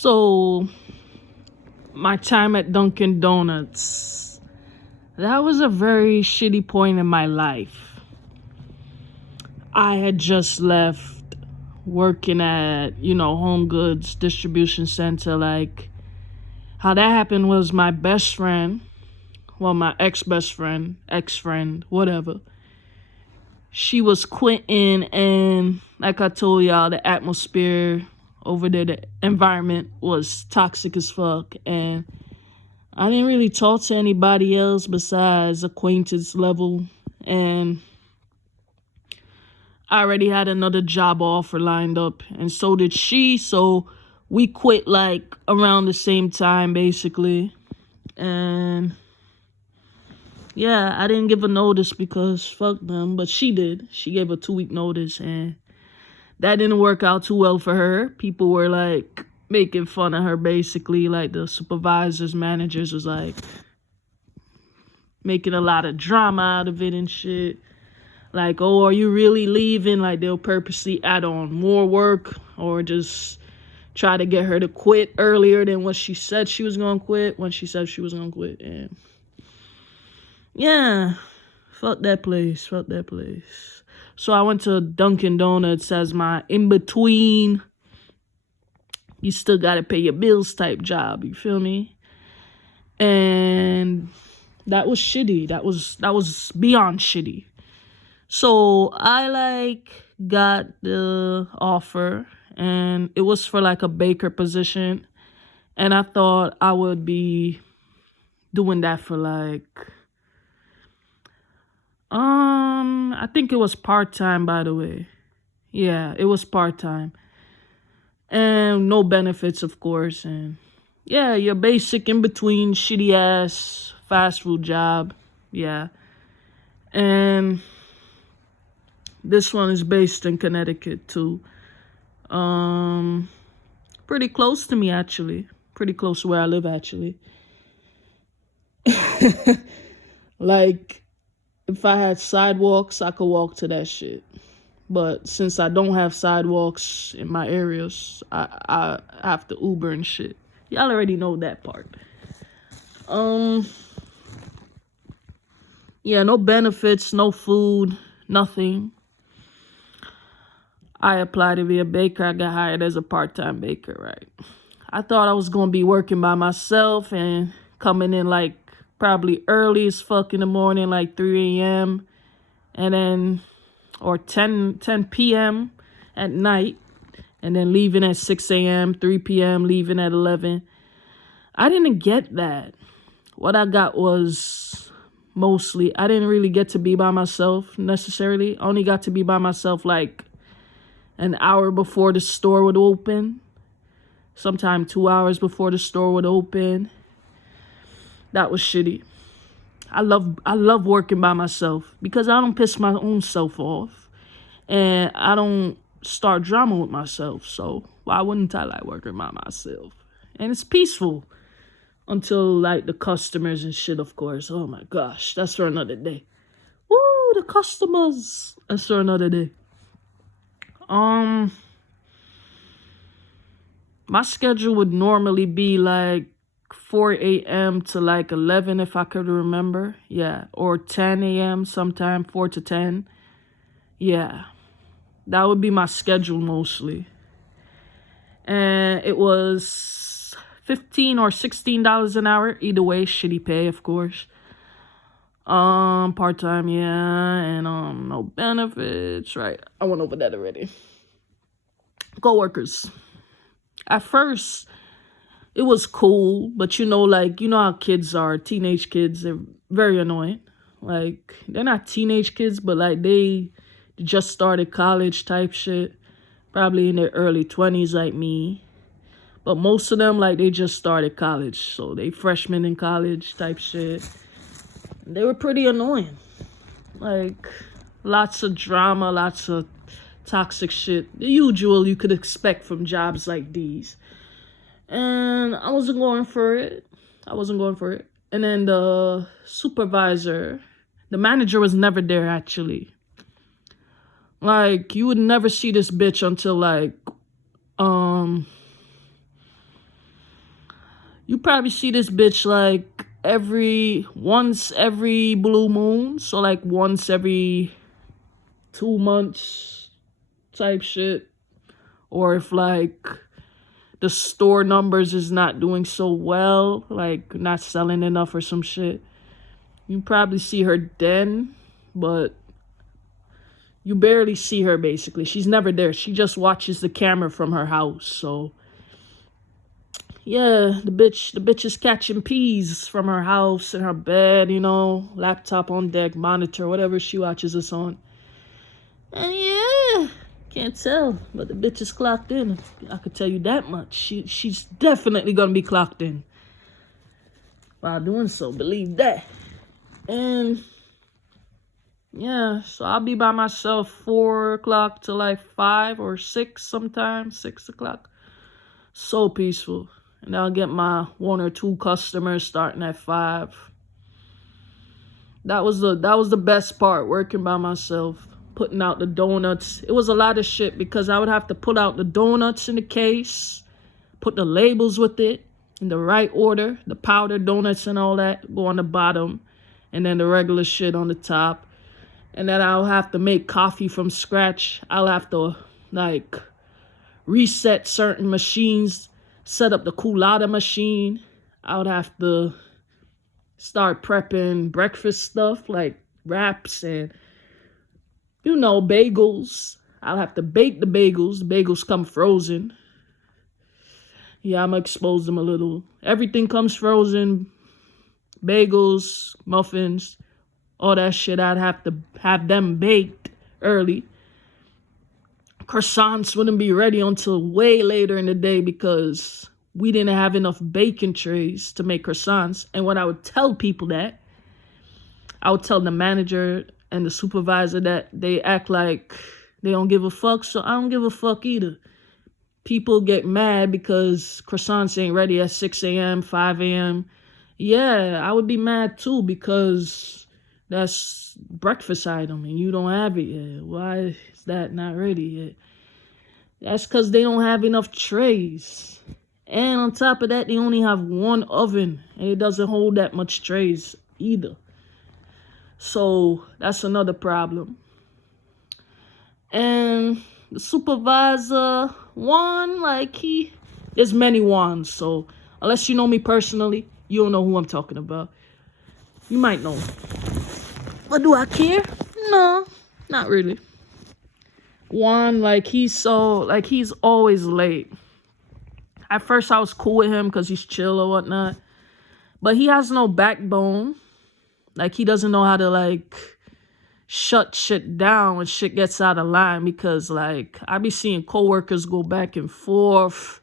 So, my time at Dunkin' Donuts, that was a very shitty point in my life. I had just left working at, Home Goods Distribution Center. Like, how that happened was my best friend, well, my ex-best friend, ex-friend, whatever. She was quitting, and like I told y'all, the atmosphere over there, the environment was toxic as fuck, and I didn't really talk to anybody else besides acquaintance level, and I already had another job offer lined up, and so did she, so we quit like around the same time, basically, and yeah, I didn't give a notice because fuck them, but she did. She gave a 2-week notice, and that didn't work out too well for her. People were like making fun of her, basically. Like the supervisors, managers was like making a lot of drama out of it and shit. Like, oh, are you really leaving? Like they'll purposely add on more work or just try to get her to quit earlier than what she said she was gonna quit when she said she was gonna quit. And yeah, fuck that place. So I went to Dunkin' Donuts as my in-between, you still gotta pay your bills type job, you feel me? And that was shitty. That was beyond shitty. So I got the offer, and it was for like a baker position. And I thought I would be doing that for I think it was part-time, by the way. Yeah, it was part-time. And no benefits, of course. And yeah, your basic in-between shitty-ass fast food job. Yeah. And this one is based in Connecticut, too. Pretty close to me, actually. Pretty close to where I live, actually. Like, if I had sidewalks, I could walk to that shit. But since I don't have sidewalks in my areas, I have to Uber and shit. Y'all already know that part. Yeah, no benefits, no food, nothing. I applied to be a baker. I got hired as a part-time baker, right? I thought I was going to be working by myself and coming in like probably early as fuck in the morning, like 3 a.m. and then, or 10 p.m. at night, and then leaving at 6 a.m., 3 p.m., leaving at 11. I didn't get that. What I got was mostly, I didn't really get to be by myself necessarily. I only got to be by myself like an hour before the store would open. Sometime 2 hours before the store would open. That was shitty. I love working by myself because I don't piss my own self off. And I don't start drama with myself. So why wouldn't I like working by myself? And it's peaceful. Until like the customers and shit, of course. Oh my gosh. That's for another day. Woo, the customers. That's for another day. My schedule would normally be like 4 a.m. to like 11 if I could remember. Yeah. Or 10 a.m. sometime, 4 to 10. Yeah. That would be my schedule mostly. And it was $15 or $16 an hour. Either way, shitty pay, of course. Part-time, yeah. And no benefits. Right. I went over that already. Co-workers. At first, it was cool, but you know how kids are, teenage kids, they're very annoying. Like, they're not teenage kids, but like they just started college type shit. Probably in their early 20s like me. But most of them, like, they just started college. So they freshmen in college type shit. They were pretty annoying. Like, lots of drama, lots of toxic shit. The usual you could expect from jobs like these. And I wasn't going for it. And then the supervisor, the manager was never there, actually. Like, you would never see this bitch until, like, You probably see this bitch like once every blue moon. So like once every 2 months type shit. Or if like the store numbers is not doing so well, like not selling enough or some shit. You probably see her then, but you barely see her basically. She's never there. She just watches the camera from her house. So yeah, the bitch is catching peas from her house in her bed, laptop on deck, monitor, whatever she watches us on. And yeah, can't tell, but the bitch is clocked in. I could tell you that much. She's definitely gonna be clocked in. While doing so, believe that. And yeah, so I'll be by myself 4 o'clock to like 5 or 6 sometimes, 6 o'clock. So peaceful. And I'll get my 1 or 2 customers starting at 5. That was the best part, working by myself, putting out the donuts. It was a lot of shit because I would have to put out the donuts in the case, put the labels with it in the right order, the powdered donuts and all that go on the bottom, and then the regular shit on the top. And then I'll have to make coffee from scratch. I'll have to like reset certain machines, set up the Coolada machine. I would have to start prepping breakfast stuff like wraps and, bagels. I'll have to bake the bagels. The bagels come frozen. Yeah, I'm going to expose them a little. Everything comes frozen. Bagels, muffins, all that shit. I'd have to have them baked early. Croissants wouldn't be ready until way later in the day because we didn't have enough baking trays to make croissants. And when I would tell people that, I would tell the manager and the supervisor that they act like they don't give a fuck. So I don't give a fuck either. People get mad because croissants ain't ready at 6 a.m., 5 a.m. Yeah, I would be mad too because that's breakfast item and you don't have it yet. Why is that not ready yet? That's because they don't have enough trays. And on top of that, they only have one oven. And it doesn't hold that much trays either. So that's another problem. And the supervisor, Juan, there's many Juans. So unless you know me personally, you don't know who I'm talking about. You might know. But do I care? No, not really. Juan, he's always late. At first, I was cool with him because he's chill or whatnot. But he has no backbone. He doesn't know how to, shut shit down when shit gets out of line. Because, I be seeing coworkers go back and forth.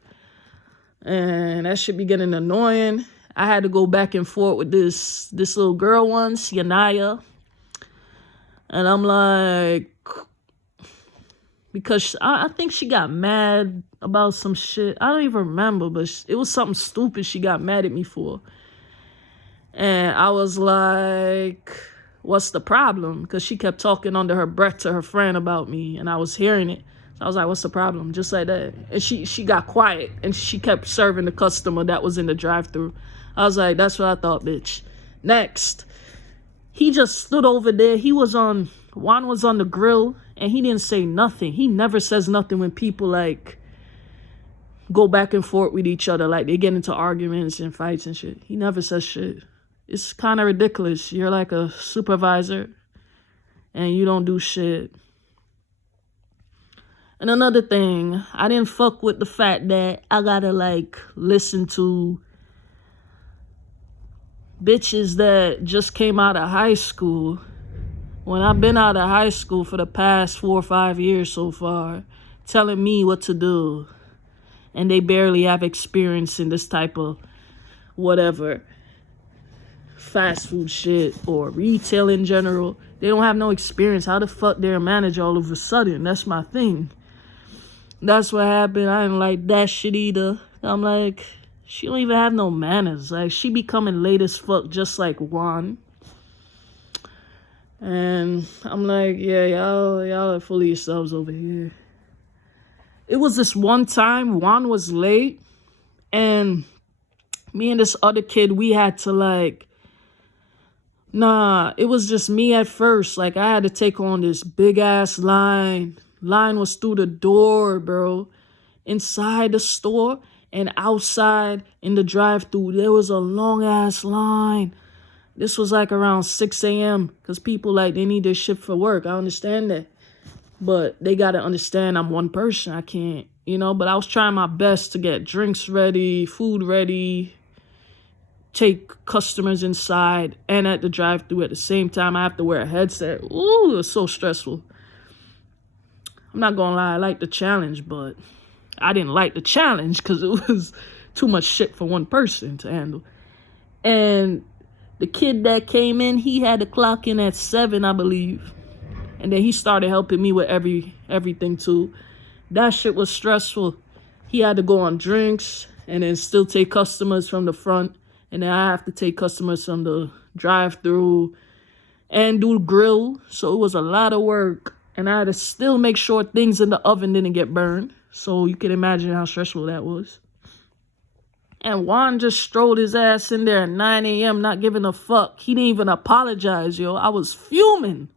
And that shit be getting annoying. I had to go back and forth with this little girl once, Yanaya. And I'm like... Because I think she got mad about some shit. I don't even remember, but it was something stupid she got mad at me for. And I was like, what's the problem? Because she kept talking under her breath to her friend about me, and I was hearing it. So I was like, what's the problem? Just like that. And she got quiet, and she kept serving the customer that was in the drive-thru. I was like, that's what I thought, bitch. Next, he just stood over there. Juan was on the grill, and he didn't say nothing. He never says nothing when people, go back and forth with each other. They get into arguments and fights and shit. He never says shit. It's kind of ridiculous. You're like a supervisor, and you don't do shit. And another thing, I didn't fuck with the fact that I gotta, listen to bitches that just came out of high school. When I've been out of high school for the past 4 or 5 years so far, telling me what to do. And they barely have experience in this type of whatever, fast food shit or retail in general. They don't have no experience. How the fuck they're a manager all of a sudden? That's my thing. That's what happened. I didn't like that shit either. I'm like, she don't even have no manners. She be coming late as fuck just like Juan. And I'm like, yeah, y'all are full of yourselves over here. It was this one time Juan was late, and Me and this other kid, we had to like, nah, it was just me at first. Like, I had to take on this big ass line. Line was through the door, bro. Inside the store and outside in the drive-thru, there was a long ass line. This was like around 6 a.m. because people, like, they need their shit for work. I understand that. But they got to understand I'm one person. I can't, but I was trying my best to get drinks ready, food ready, take customers inside and at the drive-thru at the same time. I have to wear a headset. Ooh, it's so stressful. I'm not gonna lie, I like the challenge, but I didn't like the challenge because it was too much shit for one person to handle. And the kid that came in, he had to clock in at 7, I believe. And then he started helping me with everything too. That shit was stressful. He had to go on drinks and then still take customers from the front. And then I have to take customers from the drive-thru and do grill. So it was a lot of work. And I had to still make sure things in the oven didn't get burned. So you can imagine how stressful that was. And Juan just strolled his ass in there at 9 a.m. not giving a fuck. He didn't even apologize, yo. I was fuming.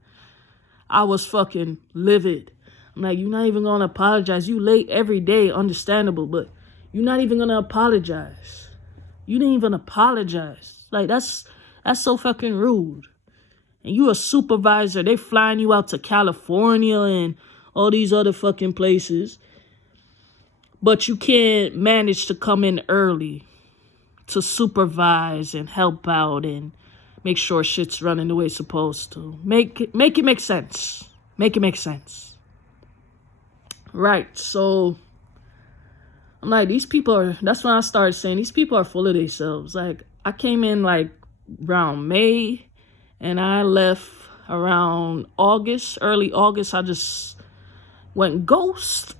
I was fucking livid. I'm like, you're not even going to apologize. You late every day, understandable. But you're not even going to apologize. You didn't even apologize. Like, that's so fucking rude. And you a supervisor. They flying you out to California and all these other fucking places. But you can't manage to come in early to supervise and help out and make sure shit's running the way it's supposed to. Make it make sense. Make it make sense. Right, so I'm like, these people are, that's when I started saying, these people are full of themselves. Like, I came in like around May and I left around August, early August. I just went ghost.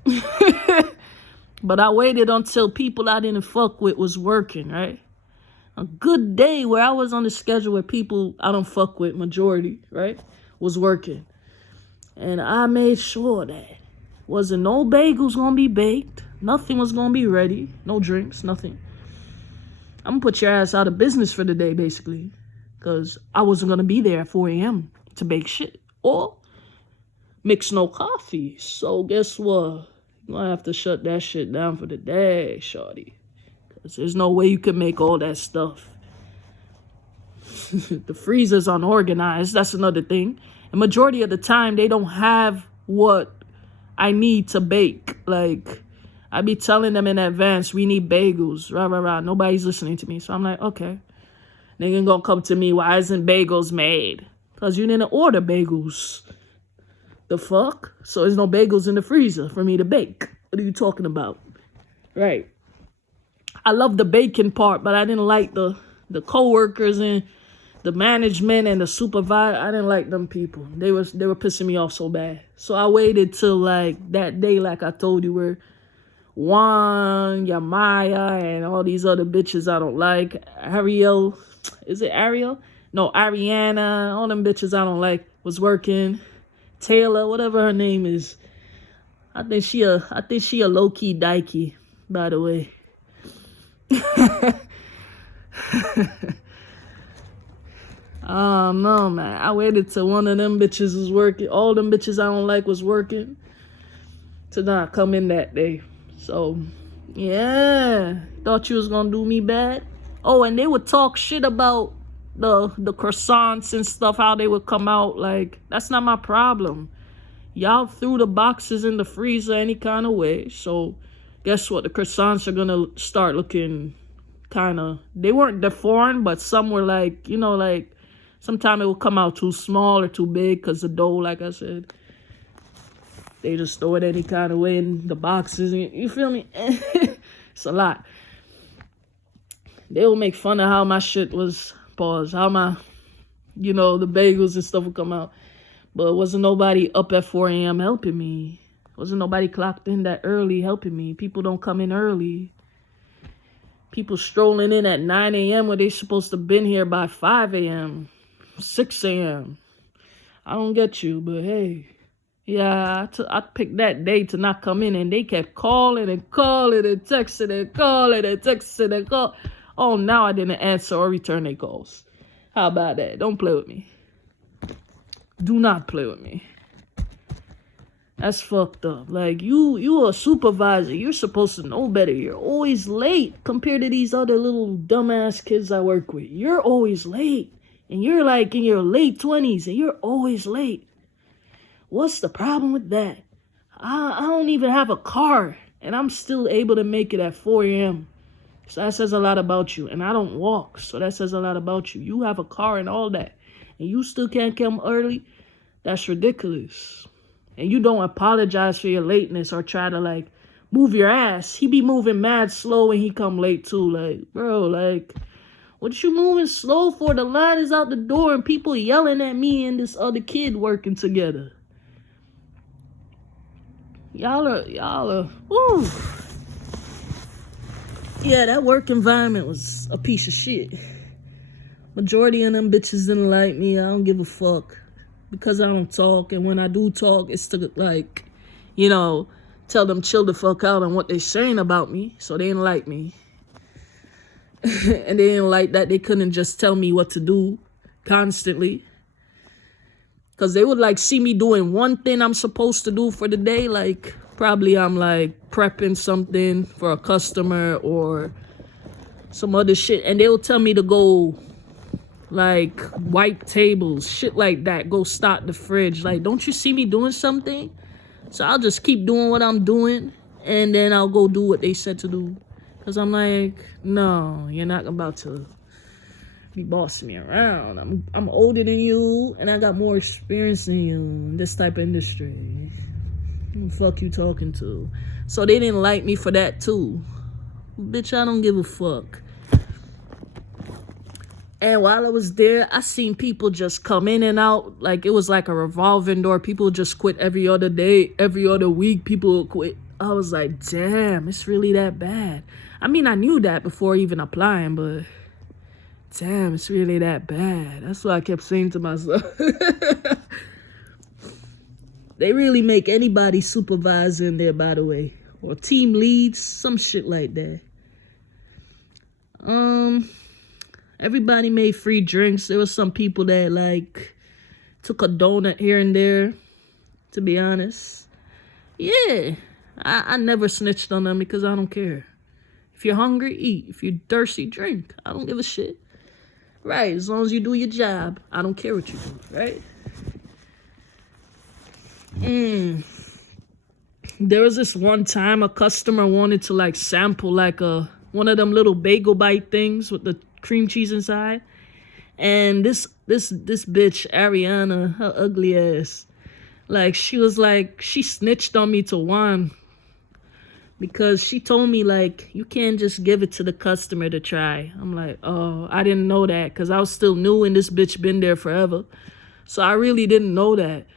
But I waited until people I didn't fuck with was working, right? A good day where I was on the schedule where people I don't fuck with, majority, right, was working. And I made sure that wasn't no bagels gonna be baked. Nothing was gonna be ready. No drinks, nothing. I'm gonna put your ass out of business for the day, basically. Because I wasn't gonna be there at 4 a.m. to bake shit. Or mix no coffee. So guess what? You're gonna have to shut that shit down for the day, shawty. Because there's no way you can make all that stuff. The freezer's unorganized. That's another thing. And majority of the time, they don't have what I need to bake. Like, I be telling them in advance, we need bagels. Rah, rah, rah. Nobody's listening to me. So I'm like, okay. Nigga gonna come to me, why isn't bagels made? Because you didn't order bagels. The fuck? So there's no bagels in the freezer for me to bake. What are you talking about? Right. I love the baking part, but I didn't like the co-workers and the management and the supervisor. I didn't like them people. They were pissing me off so bad. So I waited till like that day, like I told you, where Juan, Yamaya, and all these other bitches I don't like. Ariel, is it Ariel? No, Ariana, all them bitches I don't like was working. Taylor, whatever her name is. I think she a low-key dykey, by the way. Oh no, man. I waited till one of them bitches was working. All them bitches I don't like was working to not come in that day. So, yeah. Thought you was gonna do me bad. Oh, and they would talk shit about the croissants and stuff, how they would come out. Like, that's not my problem. Y'all threw the boxes in the freezer any kind of way. So, guess what? The croissants are gonna start looking kind of, they weren't deformed, but some were like, like, sometimes it will come out too small or too big because the dough, like I said, they just throw it any kind of way in the boxes. You feel me? It's a lot. They will make fun of how my shit was, pause, how my, the bagels and stuff would come out. But wasn't nobody up at 4 a.m. helping me. Wasn't nobody clocked in that early helping me. People don't come in early. People strolling in at 9 a.m. when they supposed to been here by 5 a.m., 6 a.m. I don't get you, but hey. Yeah, I picked that day to not come in, and they kept calling and calling and texting and calling and texting and calling. Oh, now I didn't answer or return their calls. How about that? Don't play with me. Do not play with me. That's fucked up. Like, you a supervisor. You're supposed to know better. You're always late compared to these other little dumbass kids I work with. You're always late. And you're like in your late 20s and you're always late. What's the problem with that? I don't even have a car and I'm still able to make it at 4 a.m. So that says a lot about you. And I don't walk, so that says a lot about you. You have a car and all that, and you still can't come early? That's ridiculous. And you don't apologize for your lateness or try to, like, move your ass. He be moving mad slow when he come late, too. Like, bro, like, what you moving slow for? The line is out the door and people yelling at me and this other kid working together. Y'all are, woo. Yeah, that work environment was a piece of shit. Majority of them bitches didn't like me. I don't give a fuck. Because I don't talk. And when I do talk, it's to, like, you know, tell them chill the fuck out on what they saying about me. So they didn't like me. And they didn't like that they couldn't just tell me what to do constantly. Because they would, like, see me doing one thing I'm supposed to do for the day. Like, probably I'm, like, prepping something for a customer or some other shit. And they'll tell me to go, like, wipe tables, shit like that. Go stock the fridge. Like, don't you see me doing something? So I'll just keep doing what I'm doing. And then I'll go do what they said to do. Because I'm like, no, you're not about to be bossing me around. I'm older than you, and I got more experience than you in this type of industry. Who the fuck you talking to? So they didn't like me for that too. Bitch, I don't give a fuck. And while I was there, I seen people just come in and out. Like, it was like a revolving door. People just quit every other day, every other week. People would quit. I was like, damn, it's really that bad. I mean, I knew that before even applying, but damn, it's really that bad. That's what I kept saying to myself. They really make anybody supervisor in there, by the way. Or team leads, some shit like that. Everybody made free drinks. There was some people that, like, took a donut here and there, to be honest. Yeah, I never snitched on them because I don't care. If you're hungry, eat. If you're thirsty, drink. I don't give a shit. Right, as long as you do your job, I don't care what you do, right? There was this one time a customer wanted to, like, sample, like, one of them little bagel bite things with the cream cheese inside. And this bitch, Ariana, her ugly ass, like, she snitched on me to Juan. Because she told me, like, you can't just give it to the customer to try. I'm like, oh, I didn't know that. Because I was still new and this bitch been there forever. So I really didn't know that.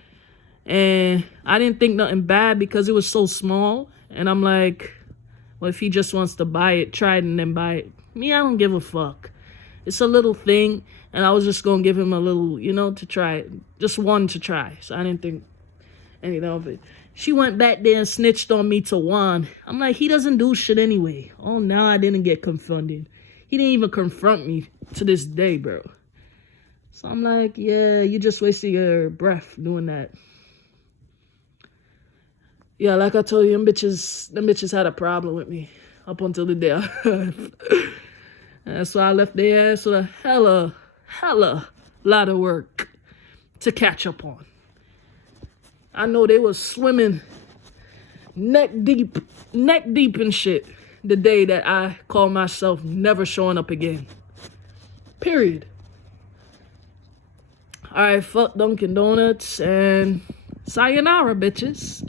And I didn't think nothing bad because it was so small. And I'm like, well, if he just wants to buy it, try it and then buy it. Me, I don't give a fuck. It's a little thing. And I was just going to give him a little, you know, to try it. Just one to try. So I didn't think anything of it. She went back there and snitched on me to Juan. I'm like, he doesn't do shit anyway. Oh, now I didn't get confronted. He didn't even confront me to this day, bro. So I'm like, yeah, you just wasted your breath doing that. Yeah, like I told you, them bitches had a problem with me up until the day I left. And so I left their ass with a hella lot of work to catch up on. I know they was swimming neck deep in shit the day that I called myself never showing up again. Period. All right, fuck Dunkin' Donuts and sayonara, bitches.